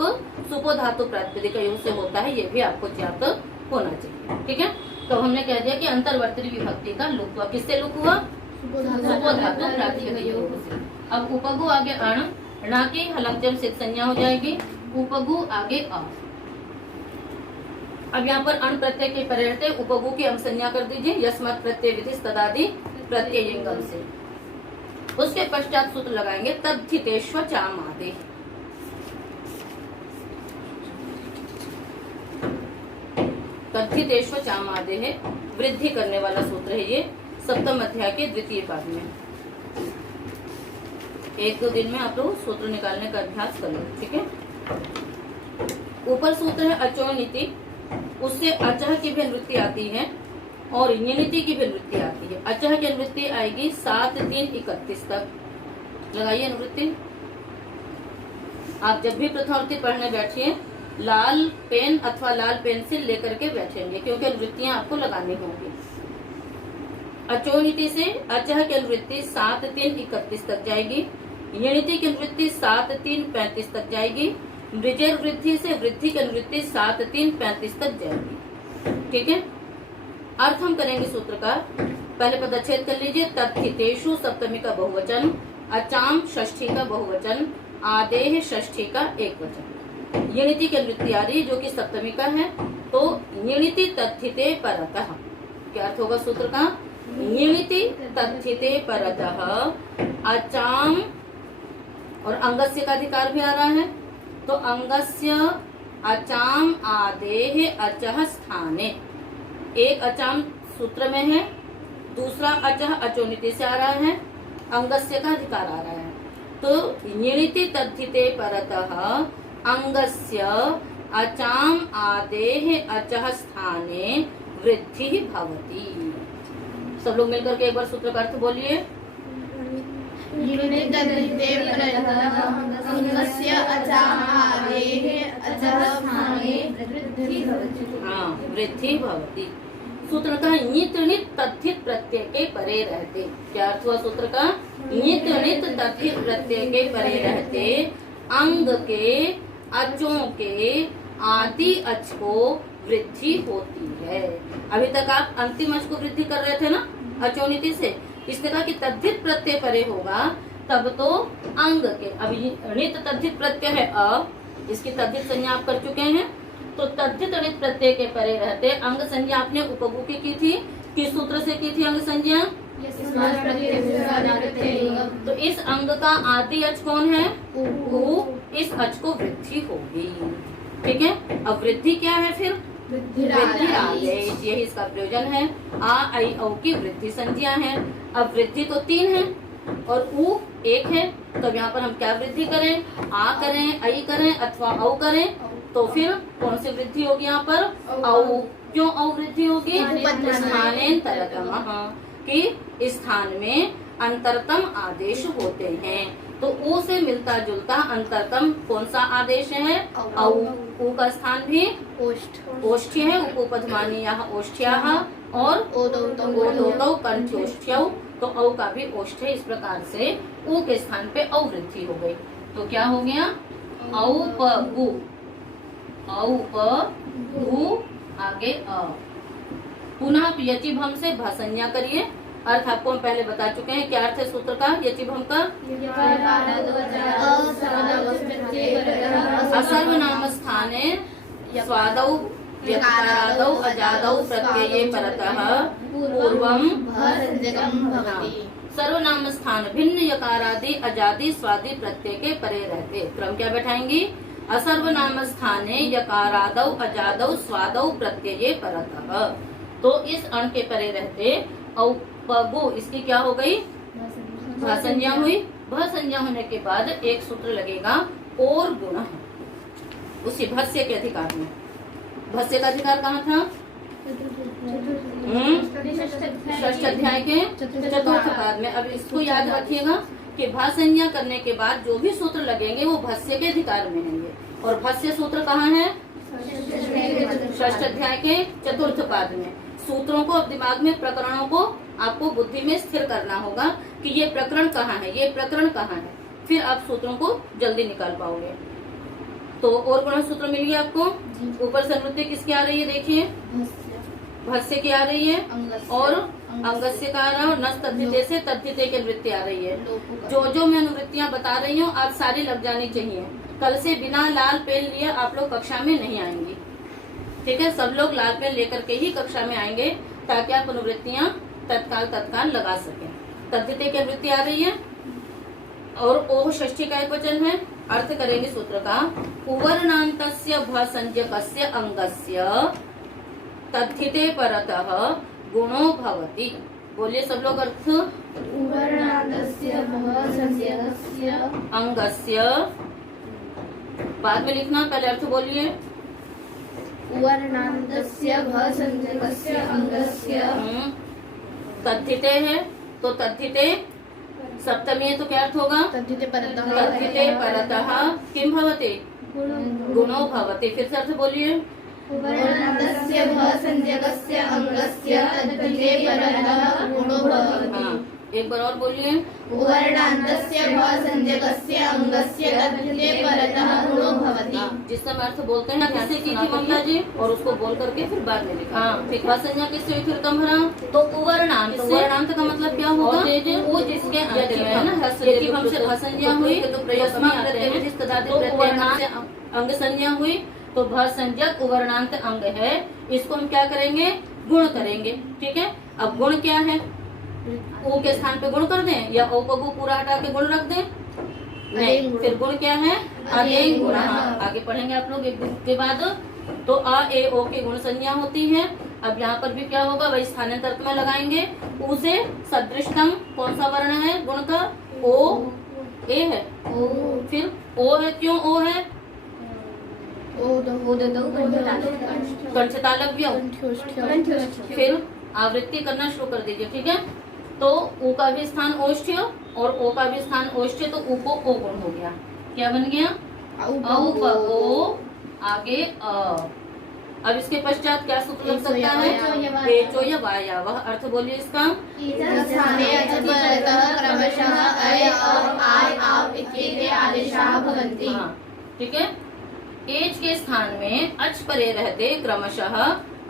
सुपो धातु प्रातिपदिक योग से होता है, ये भी आपको ज्ञात होना चाहिए। ठीक है, तो हमने कह दिया कि अंतरवर्तनी विभक्ति का लुक हुआ, किससे लुक हुआ, सुपो धातु प्रातिपदिक योग से। अब उपगु आगे अण, णा की हलंत्यम सिद्ध संज्ञा हो जाएगी, उपगु आगे अ। अब यहाँ पर अण प्रत्यय के परे रहते उपगु की हम संज्ञा कर दीजिए, यस्मत् प्रत्यय विधि तदादि प्रत्ययिंगम से। उसके पश्चात सूत्र लगाएंगे तद्धितेष्व चामादे। तद्धितेष्व चामादे है वृद्धि करने वाला सूत्र है ये, सप्तम अध्याय के द्वितीय पाद में। एक दो दिन में आप लोग सूत्र निकालने का अभ्यास कर लो। ठीक है, ऊपर सूत्र है अचोनिति, उससे अचह की भी अनुवृत्ति आती है और यनिति की भी अनुवृत्ति आती है। अचह की अनुवृत्ति आएगी 7-3-31 तक। लगाइए अनुवृत्ति। आप जब भी प्रथमावृत्ति पढ़ने बैठिए लाल पेन अथवा लाल पेंसिल लेकर के बैठेंगे, क्योंकि अनुवृत्तियां आपको लगानी होंगी। अचोनिति से अचह की अनुवृत्ति 7-3-31 तक जाएगी। यनिति की अनुवृत्ति 7-3-35 तक जाएगी। वृजर वृद्धि से वृद्धि की अनुवृत्ति 7-3-35 तक जाएगी। ठीक है, अर्थ हम करेंगे सूत्र का। पहले पदच्छेद कर लीजिए। तद्धितेषु सप्तमी का बहुवचन, अचाम षष्ठी का बहुवचन, आदेह षष्ठी का एक वचन। यनिति की अनुवृत्ति आ रही जो कि सप्तमी का है, तो यनिति तद्धिते परतः। क्या अर्थ होगा सूत्र का, यनिति तद्धिते परतः अचाम, और अंगस्य का अधिकार भी आ रहा है, तो अंगस्य अचाम आदेह अचह स्थाने। एक अचाम सूत्र में है, दूसरा अचह अचोनिति से आ रहा है, अंगस्य का अधिकार आ रहा है। तो यनिति तद्धिते परतः अंगस्य अचाम आदेह अचह स्थाने वृद्धि भवति। सब लोग मिलकर के एक बार सूत्र का अर्थ बोलिए। हाँ, वृद्धि भवति। सूत्र का नित नित तद्धित प्रत्यय के परे रहते। क्या अर्थ हुआ सूत्र का, नित नित तद्धित प्रत्यय के परे रहते अंग के अचों के आदि अच को वृद्धि होती है। अभी तक आप अंतिम अच को वृद्धि कर रहे थे ना अचोनिति से, इसने कहा कि तद्धित प्रत्यय परे होगा तब तो अंग के। अभी णित तद्धित प्रत्यय है अ, इसकी तद्धित संज्ञा आप कर चुके हैं, तो तद्धित णित प्रत्यय के परे रहते अंग संज्ञा आपने उपगु की थी, किस सूत्र से की थी अंग संज्ञा, तो इस अंग का आदि अच कौन है, उ, इस अच को वृद्धि होगी। ठीक है, अब वृद्धि क्या है फिर, वृद्धि आदेश, यही इसका प्रयोजन है। आ आई औ की वृद्धि संज्ञा है। अब वृद्धि तो 3 है और उ 1 है, तो यहाँ पर हम क्या वृद्धि करें, आ करें, आई करें अथवा औ करें, तो फिर कौन सी वृद्धि होगी यहाँ पर, औ। क्यों औ वृद्धि होगी, स्थानेन्तरतम, कि स्थान में अंतरतम आदेश होते हैं, तो ऊ से मिलता जुलता अंतरतम कौन सा आदेश है, औ। ऊ का स्थान भी ओष्ठ्य है, उपपदमानी ओष्ठ्याः और ओदौ कंठ्योष्ठ्यौ, तो औ का भी ओष्ठ है। इस प्रकार से ऊ के स्थान पे औ वृद्धि हो गई, तो क्या हो गया, औपगु, औपगु आगे अ। पुनः यचिभम से भ संज्ञा करिए। अर्थ आपको हम पहले बता चुके हैं, क्या अर्थ है सूत्र का यचिभम का? असर्वनाम स्थाने स्वादौ यकारादौ अजादौ प्रत्यये परतः पूर्वम सर्वनाम स्थान भिन्न यकारादि अजादि स्वादि प्रत्यय के परे रहते। क्रम क्या बैठाएंगी? असर्वनाम स्थाने यकारादौ अजादौ स्वादौ प्रत्यये परतः। तो इस अण के परे रहते औपगो, इसकी क्या हो गई? भ संज्ञा हुई। भ संज्ञा होने के बाद एक सूत्र लगेगा और गुण, उसी भस्य के अधिकार में। भस्य का अधिकार कहाँ था? षष्ठ अध्याय के चतुर्थ पाद में। अब इसको याद रखिएगा कि भ संज्ञा करने के बाद जो भी सूत्र लगेंगे वो भस्य के अधिकार में होंगे। और भस्य सूत्र कहाँ है? षष्ठ अध्याय के चतुर्थ पाद में। सूत्रों को अब दिमाग में, प्रकरणों को आपको बुद्धि में स्थिर करना होगा कि ये प्रकरण कहाँ है, ये प्रकरण कहाँ है, फिर आप सूत्रों को जल्दी निकाल पाओगे। तो और गुण सूत्र मिल गया आपको। ऊपर संवृत्ति किसकी आ रही है? देखिए भस्य की आ रही है और अंगस्य का आ रहा है और नस तद्धिते से तद्धिते की वृत्ति आ रही है। जो मैं अनुवृत्तियां बता रही हूँ आज सारी लग जानी चाहिए। कल से बिना लाल पेन लिए आप लोग कक्षा में नहीं आएंगी, ठीक है? सब लोग लाल पेन लेकर के ही कक्षा में आएंगे ताकि आप अनुवृत्तियां तत्काल लगा सकें। तद्धिते की वृत्ति आ रही है और ओह षष्ठी का एक वचन है। अर्थ करेंगे सूत्र का। उवर्णान्तस्य भ संज्ञकस्य अंगस्य तद्धिते परतः गुणो भवति। बोलिए सब लोग अर्थ। उवर्णान्तस्य भ संज्ञकस्य अंगस्य, बाद में लिखना, पहले अर्थ बोलिए। उवर्णान्तस्य भ संज्ञकस्य अंगस्य तद्धिते है तो तद्धिते सप्तमी है तो क्या अर्थ होगा? तद्धिते परतः तद्धिते परतः किम भवति? गुणो भवति। फिर से अर्थ बोलिए। उवर्णान्तस्य भ संज्ञकस्य अंगस्य तद्धिते परतः गुणो भवति। हाँ, एक बार और बोलिए। उवर्णान्तस्य भ संज्ञकस्य अंगस्य तद्धिते परतः गुणो भवति। जिस समय अर्थ बोलते हैं कैसे की थी ममता जी, और उसको बोल करके फिर बाद में लिखा। ठीक, भ संज्ञा किससे हुई? फिर कम भरा तो उवर्णांत। उवर्णांत का मतलब क्या होगा? वो जिसके अंत में है ना। यदि हमसे भ संज्ञा हुई तो प्रयस्मा प्रत्यय में जिस तदादि प्रत्यय से अंग संज्ञा हुई तो भ संज्ञक उवर्णांत अंग है। इसको हम क्या करेंगे? गुण करेंगे, ठीक है? अब गुण क्या है? ओ के स्थान पे गुण कर दें या ओ को पूरा हटा के गुण रख दें? नहीं, फिर गुण क्या है? अदेय गुण। आगे पढ़ेंगे आप लोग एक दिन के बाद। तो अ ए ओ की गुण संज्ञा होती है। अब यहाँ पर भी क्या होगा? वही स्थानांतर में लगाएंगे। ऊ से सदृशतम कौन सा वर्ण है गुण का? ओ ए है। फिर ओ है, क्यों ओ है? कंठतालव्य। फिर आवृत्ति करना शुरू कर दीजिए, ठीक है? तो ऊ का भी स्थान ओष्ठ्य और ओ का भी स्थान ओष्ठ्य, तो ऊ को ओ गुण हो गया। क्या बन गया? औ आगे अ। अब इसके पश्चात क्या सूत्र लग सकता है? एचो या वाया। वह अर्थ बोलिए इसका। क्रमशः अय अव आय आव इत्येते आदेशाः भवन्ति। ठीक है? एच के स्थान में अच परे रहते क्रमशः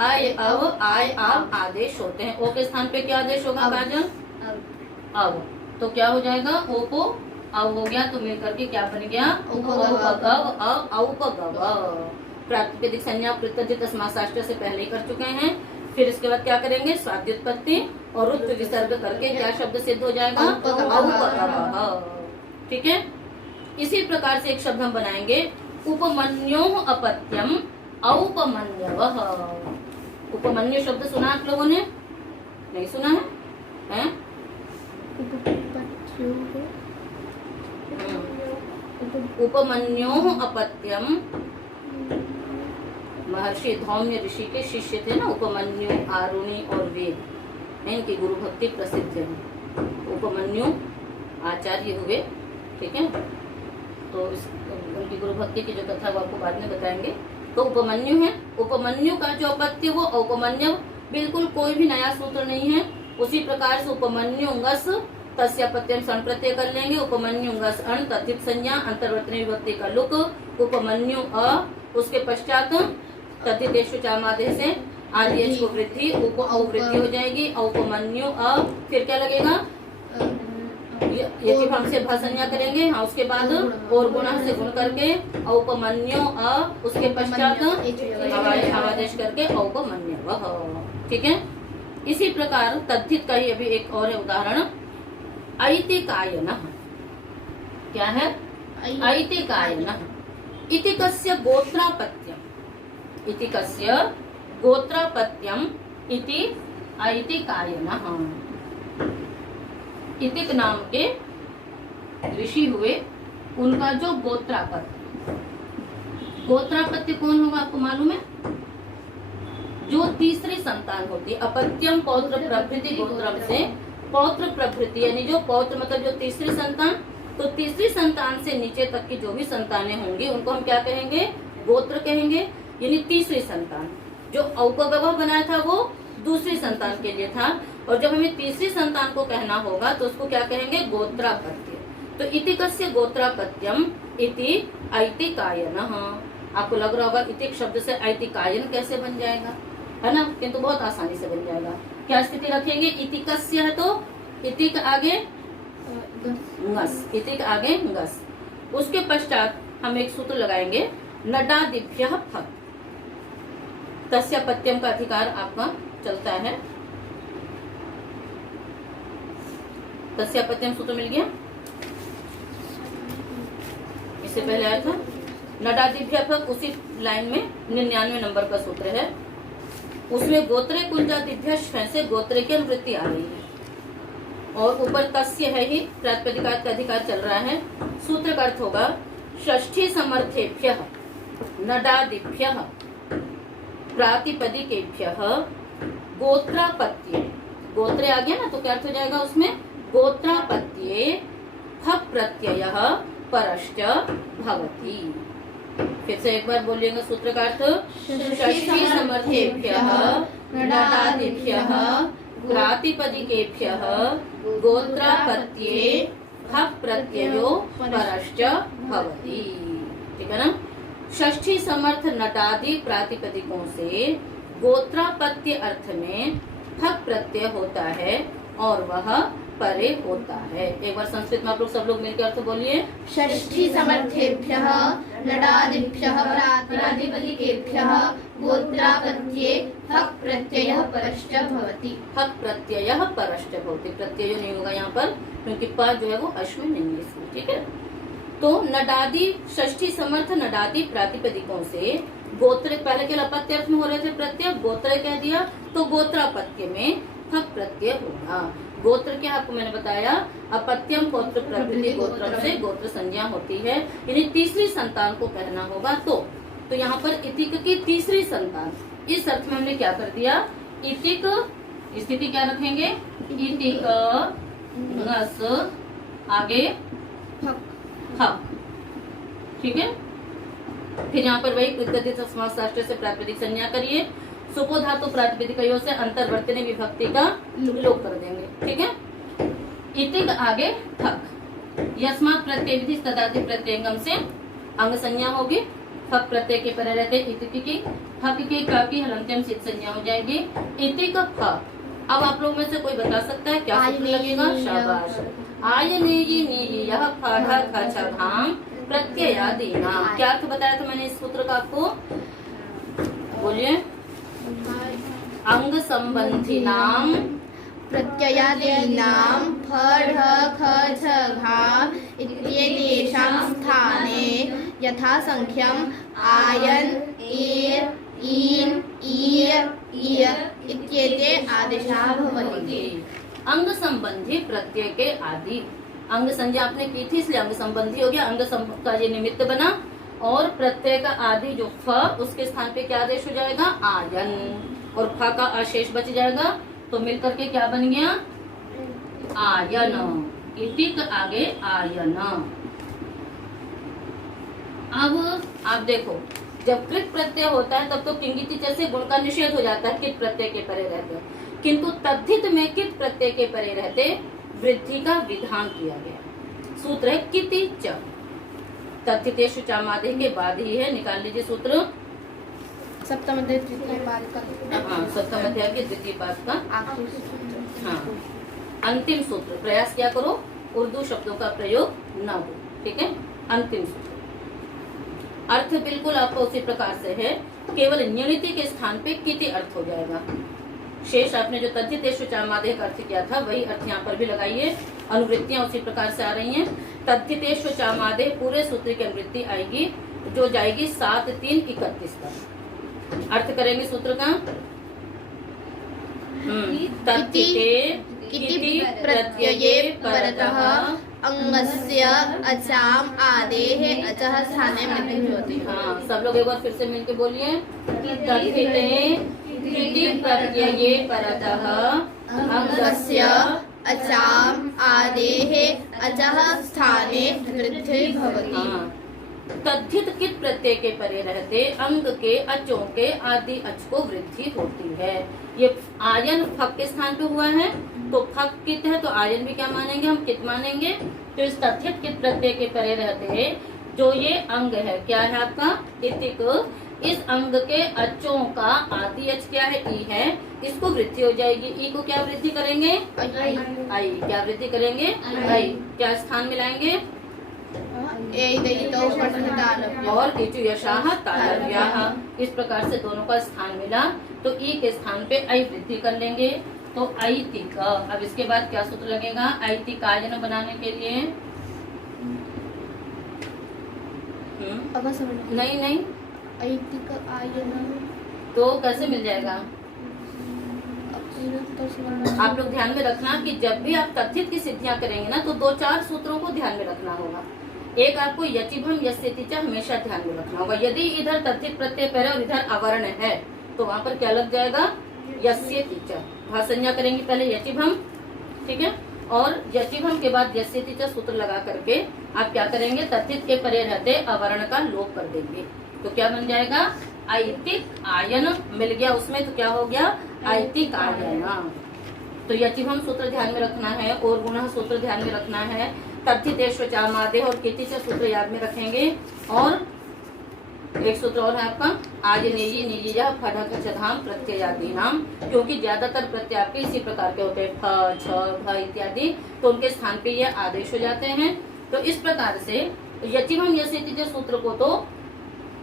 अय अव आय आव आदेश होते हैं। ओ के स्थान पे क्या आदेश होगा काजल? अब। तो क्या हो जाएगा? ओ को अव हो गया तो मिलकर के क्या बन गया? औपगव। प्रातिपदिक संज्ञा प्रत्यय तस्मात् से पहले ही कर चुके हैं। फिर इसके बाद क्या करेंगे? स्वाद्युत्पत्ति और रुत्व विसर्ग करके क्या शब्द सिद्ध हो जाएगा? औपगव। ठीक है? इसी प्रकार से एक शब्द हम बनाएंगे, उपमन्योः अपत्यम औपमन्यवः। उपमन्यु शब्द सुना आप लोगों ने? नहीं सुना है? उपमन्योः अपत्यम, महर्षि धौम्य ऋषि के शिष्य थे ना उपमन्यु, आरुणि और वेद। इनकी गुरु भक्ति प्रसिद्ध है। उपमन्यु आचार्य हुए, ठीक है? तो उनकी गुरु भक्ति की जो कथा वो आपको बाद में बताएंगे। तो उपमन्यु है। उपमन्यु का जो अपत्य वो औपमन्यव, बिल्कुल कोई भी नया सूत्र नहीं है। उसी प्रकार से उपमन्युंगस तस्यापत्यम सण प्रत्यय कर लेंगे। उपमन्युंगस अण तद्धित संज्ञा अंतर्वर्तनी विभक्ति का लुक। उपमन्यु अ, उसके पश्चात तद्धितेषु चामादेश से आदेश को वृद्धि, उ को औ वृद्धि हो जाएगी, औपमन्यु अ, फिर क्या लगेगा, यदि हम से भाषण्या करेंगे, हाँ उसके बाद और गुणा से गुण करके औपमन्यो अ, उसके पश्चात आदेश करके औपमन्य वह। ठीक है। इसी प्रकार तद्धित का ही अभी एक और है उदाहरण, ऐतिकायन। क्या है, ऐतिकायन। इति कस्य गोत्रापत्यम, इति कस्य गोत्रापत्यम इति ऐतिकायन। इतिक नाम के ऋषि हुए, उनका जो गोत्रापत्य, गोत्रापत्य कौन होगा आपको मालूम है, जो तीसरी संतान होती है। अपत्यम पौत्र प्रभृति गोत्रम से पौत्र प्रभृति, यानी जो पौत्र मतलब जो तीसरी संतान, तो तीसरी संतान से नीचे तक की जो भी संतानें होंगी उनको हम क्या कहेंगे, गोत्र कहेंगे। यानी तीसरी संतान, जो औपगवः बनाया था वो दूसरी संतान के लिए था, और जब हमें तीसरी संतान को कहना होगा तो उसको क्या कहेंगे, गोत्रापत्य। तो इति कस्य गोत्रापत्यम इति ऐतिकायन। आपको लग रहा होगा इतिक शब्द से ऐतिकायन कैसे बन जाएगा, है ना, किंतु बहुत आसानी से बन जाएगा। क्या स्थिति रखेंगे, इति कस्य है तो इतिक आगे ngस, इतिक आगे ngस, उसके पश्चात हम एक सूत्र लगाएंगे, नडादिभ्यः फक्, तस्यापत्यम का अधिकार आपका चलता है। तस्यापत्यम सूत्र मिल गया, इससे पहले आया था नडादिभ्यः फक्, उसी लाइन में 99 नंबर का सूत्र है। उसमें गोत्रे कुंजादिभ्यः से गोत्रे की अनुवृत्ति आ रही है, और ऊपर तस्य है ही प्रातिपदिकात का अधिकार चल रहा है। सूत्र का अर्थ होगा, षष्ठी समर्थेभ्यः नडादिभ्यः प्रातिपदिकेभ्यः गोत्रापत्ये, गोत्रे आ गया ना तो क्या अर्थ हो जाएगा उसमें, गोत्रापत्ये फक् प्रत्ययः परश्च भवति। फिर से एक बार बोलिएगा सूत्र का अर्थ, षष्ठी समर्थेभ्यः नडादिभ्यः प्रातिपदिकेभ्यः गोत्रापत्ये फक् प्रत्ययो परश्च भवति। ठीक है ना। षष्ठी समर्थ नटादि प्रातिपदिकों से गोत्रापत्य अर्थ में फक् प्रत्यय होता है और वह परे होता है। एक बार संस्कृत में आप लोग सब लोग मिलकर अर्थ बोलिए, षष्ठी समर्थेभ्यः नडादिभ्यः प्रातिपदिकेभ्यः गोत्रापत्ये फक् प्रत्ययः परश्च भवति। फक् प्रत्ययः परश्च भवति, प्रत्यय नहीं होगा यहाँ पर क्योंकि प जो है वो अश्व नहीं है इसमें। ठीक है। तो नडादि षष्ठी समर्थ नडादि प्रातिपदिकों से गोत्र, पहले के अपत्य अर्थ में हो रहे थे प्रत्यय, गोत्र कह दिया तो गोत्रापत्य में फक् प्रत्यय होगा। गोत्र क्या आपको मैंने बताया, अपत्यम पौत्र प्रभृति गोत्र से गोत्र संज्ञा होती है, यानी तीसरी संतान को कहना होगा। तो यहाँ पर इतिक की तीसरी संतान, इस अर्थ में हमने क्या कर दिया, इतिक स्थिति क्या रखेंगे, इतिक ngस आगे फक्। ठीक है। फिर यहाँ पर वही कृतधित समास राष्ट्र से प्रातिपदिक संज्ञा करिए, सुपो धातु प्रातिपदिकयों से अंतर्वर्तनी विभक्ति का लोप कर देंगे। ठीक है। इतिक आगे फक्, यस्मात् प्रत्यय विधि तदादि प्रत्ययंगम से अंग संज्ञा होगी, फक् प्रत्यय के परे रहते इतिक की, फक् के का की हलंत्यम सिद्ध संज्ञा हो जाएगी, इतिक फक्। अब आप लोग में से कोई बता सकता है क्या सूत्र लगेगा, शाबाश, आयनेयी नीयी यह फाढ़ खच घाम प्रत्ययादीना। क्या अर्थ बताया था मैंने इस सूत्र का आपको, बोलिए, अंग संबंधी नाम प्रत्ययादीनां फढ ख छ घा इत्येतेषां स्थाने यथासंख्यम् आयन एर ईन ईय ईय इत्येते आदेशाः भवन्ति। अंग संबंधी प्रत्यय के आदि, अंग संज्ञा आपने की थी इसलिए अंग संबंधी हो गया, अंग का ये निमित्त बना, और प्रत्यय का आदि जो फ, उसके स्थान पे क्या आदेश हो जाएगा, आयन, और फ का अशेष बच जाएगा, तो मिलकर के क्या बन गया, आयन। इतिक आगे आयन। अब आप देखो, जब कृत प्रत्यय होता है तब तो किंगिति जैसे गुण का निषेध हो जाता है, कित प्रत्यय के परे रहते, किंतु तद्धित में कित प्रत्यय के परे रहते वृद्धि का विधान किया गया। सूत्र है किति च, तद्धितेषु चामादेह के बाद ही है, निकाल लीजिए सूत्र, सप्तम अध्याय तृतीय पाद का हाँ, सप्तम अध्याय के द्वितीय पाद का आखिरी सूत्र। हाँ, अंतिम सूत्र। प्रयास क्या करो, उर्दू शब्दों का प्रयोग न हो, ठीक है। अंतिम सूत्र अर्थ बिल्कुल आपको उसी प्रकार से है, केवल न्यूनति के स्थान पे किति अर्थ हो जाएगा। शेष आपने जो तद्धितेषु चामादेह का अर्थ किया था वही अर्थ यहाँ पर भी लगाइए। अनुवृत्तियां उसी प्रकार से आ रही हैं। तद्धितेषु चामादेह पूरे सूत्र की अनुवृत्ति आएगी जो जाएगी 7, 3, 31 तक। अर्थ करेंगे सूत्र का। तद्धिते किति प्रत्यये परतः अंगस्य अचाम आदेः अचः स्थाने वृद्धि होती है। हाँ, सब लोग एक बार फिर से मिलके बोलिए। तद्धिते किति प्रत्यये परतः अंगस्य अचाम आदेः अचः स्थाने वृद्धि भवति। हाँ, तद्धित कित प्रत्यय के परे रहते अंग के अचों के आदि अच को वृद्धि होती है। ये आयन फक के स्थान पे हुआ है तो फक कित है तो आयन भी क्या मानेंगे, हम कित मानेंगे। तो इस तद्धित कित प्रत्यय के परे रहते जो ये अंग है, क्या है आपका इतिक, इस अंग के अचों का आदि अच क्या है, ई है, इसको वृद्धि हो जाएगी। ई को क्या वृद्धि करेंगे, आई। क्या वृद्धि करेंगे, आई। क्या स्थान मिलाएंगे, और इचु यशाह तालव्याः। इस प्रकार से दोनों का स्थान मिला तो ई के स्थान पे आई वृद्धि कर लेंगे तो ऐतिक। अब इसके बाद क्या सूत्र लगेगा, ऐतिक आयन बनाने के लिए। नहीं नहीं, ऐतिक आयन तो कैसे मिल जाएगा। आप लोग ध्यान में रखना कि जब भी आप तद्धित की सिद्धियां करेंगे ना तो 2-4 सूत्रों को ध्यान में रखना होगा। एक आपको यचिभम यस्येति च हमेशा ध्यान में रखना होगा। यदि इधर तद्धित प्रत्यय पहले और इधर अवर्ण है तो वहाँ पर क्या लग जाएगा, यस्येति च। भाषण्या करेंगे पहले यचिभम, ठीक है, और यचिभम के बाद यस्येति च सूत्र लगा करके आप क्या करेंगे, तद्धित के परे रहते अवर्ण का लोप कर देंगे तो क्या बन जाएगा, ऐतिक आयन मिल गया उसमें। तो क्या हो गया, ऐतिक आयन। तो यचिभम सूत्र ध्यान में रखना है और गुणः सूत्र ध्यान में रखना है। तद्धितेषु चामादेह और किति च सूत्र याद में रखेंगे। और एक सूत्र और है आपका आजनेयी निजीजा फढक चधाम प्रत्ययादि नाम, क्योंकि ज्यादातर प्रत्यय आपके इसी प्रकार के होते हैं, फ, छ, भ इत्यादि, तो उनके स्थान पे ये आदेश हो जाते हैं। तो इस प्रकार से यचिभम यस्येति च सूत्र को तो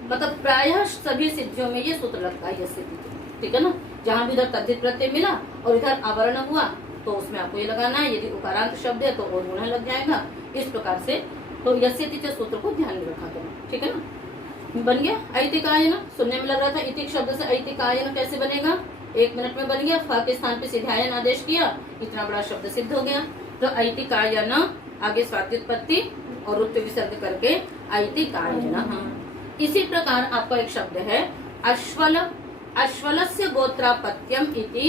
मतलब प्रायः सभी सिद्धियों में ये सूत्र लगता है यस्येति, ठीक है ना। जहाँ भी इधर तद्धित प्रत्यय मिला और इधर अवर्ण हुआ तो उसमें आपको ये लगाना है। यदि उकारांत शब्द है तो और गुणः लग जाएगा। इस प्रकार से तो यस्येति च सूत्र को ध्यान में रखा करो, ठीक है ना। बन गया ऐतिक आयन। सुनने में लग रहा था इतिक शब्द से ऐतिक आयन कैसे बनेगा, 1 मिनट में बन गया। फ के स्थान पे सिद्धायन आदेश किया, इतना बड़ा शब्द सिद्ध हो गया। तो ऐतिक आयन, आगे स्वात्युत्पत्ति और रुत्व विसर्ग करके ऐतिक आयन। इसी प्रकार आपका एक शब्द है अश्वल, अश्वलस्य गोत्रापत्यम इति